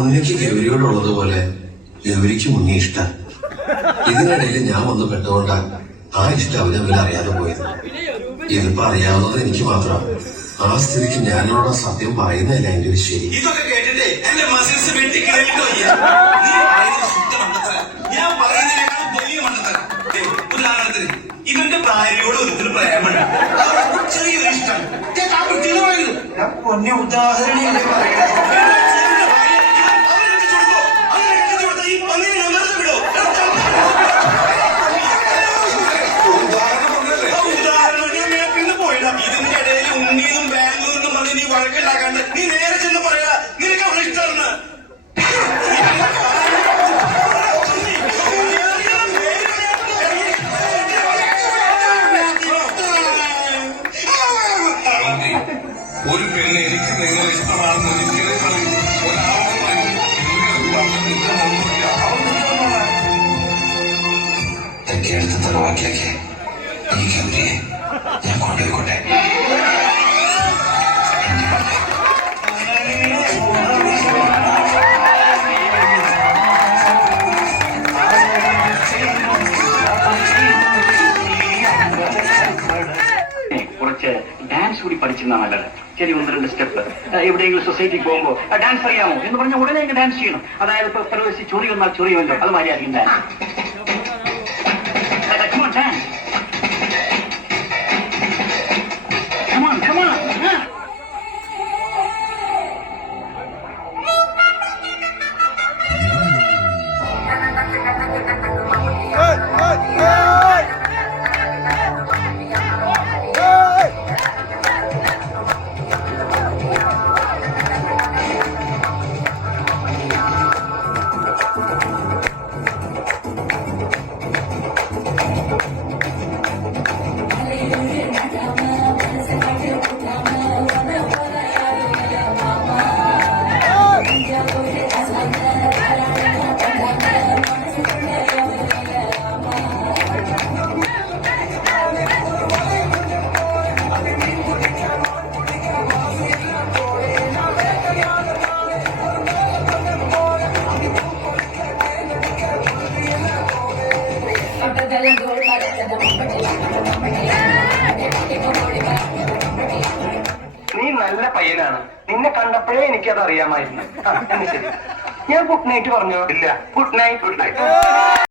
ഉണ്ണിക്ക് ഗൗരിയോടുള്ളതുപോലെ ഗൗരിക്ക് ഉണ്ണി ഇഷ്ടം. ഇതിനിടയിൽ ഞാൻ വന്ന് പെട്ടുകൊണ്ടാ ആ ഇഷ്ടം അവരവരെ അറിയാതെ പോയത്. ഇതിപ്പോ അറിയാവുന്നത് എനിക്ക് മാത്രമാണ്. ആ സ്ഥിതിക്ക് ഞാനോട് സത്യം പറയുന്നതല്ല എന്റെ ഒരു ശരി. ഇതൊക്കെ കേട്ടിട്ടേ എന്റെ മസിൽസ് വെട്ടിക്കിടന്നിട്ടോ ഞാൻ പറയുന്നതിനേക്കാൾ വലിയ മണ്ടത്തരം. ഉദാഹരണത്തിന് ഇവന്റെ ഭാര്യയോട് ഒരിക്കലും പ്രേമുണ്ട്, ചെറിയൊരു ഇഷ്ടം. ഞാൻ പൊന്നെ ഉദാഹരണം ഇതിന്റെ ഇടയിൽ ഉണ്ണീന്നും ബാംഗ്ലൂരിന്നും പറഞ്ഞ് നീ വഴക്കുണ്ടാക്കാണ്ട് നീ നേരെ ചെന്ന് പറയാ നിനക്ക് അവളെ ഇഷ്ടമാണ്. ഒരു പെണ്ണ് എനിക്ക് നിങ്ങളെ ഇഷ്ടമാണെന്ന് ഒരിക്കലും പറയും. തെക്കേടുത്ത് തറവാട്ടിലേക്ക് ഈ ഗൗരിയെ ഞാൻ കൊണ്ടുപോയിക്കോട്ടെ. കുറച്ച് ഡാൻസ് കൂടി പഠിച്ചിരുന്നാ നല്ലത്. ശരി, 1-2 സ്റ്റെപ്പ് എവിടെയെങ്കിലും സൊസൈറ്റിക്ക് പോകുമ്പോൾ ഡാൻസ് അറിയാമോ എന്ന് പറഞ്ഞാൽ ഉടനെ ഡാൻസ് ചെയ്യണം. അതായത് ഇപ്പൊ പ്രവേശിച്ച് ചൊറി വന്നാൽ ചൊറിയുമല്ലോ, അത് മാതിരിയായിരിക്കും ഡാൻസ്. നീ നല്ല പയ്യനാണ്. നിന്നെ കണ്ടപ്പോഴേ എനിക്കത് അറിയാമായിരുന്നു. ശരി, ഞാൻ ഗുഡ് നൈറ്റ് പറഞ്ഞോ? ഇല്ല. Good night.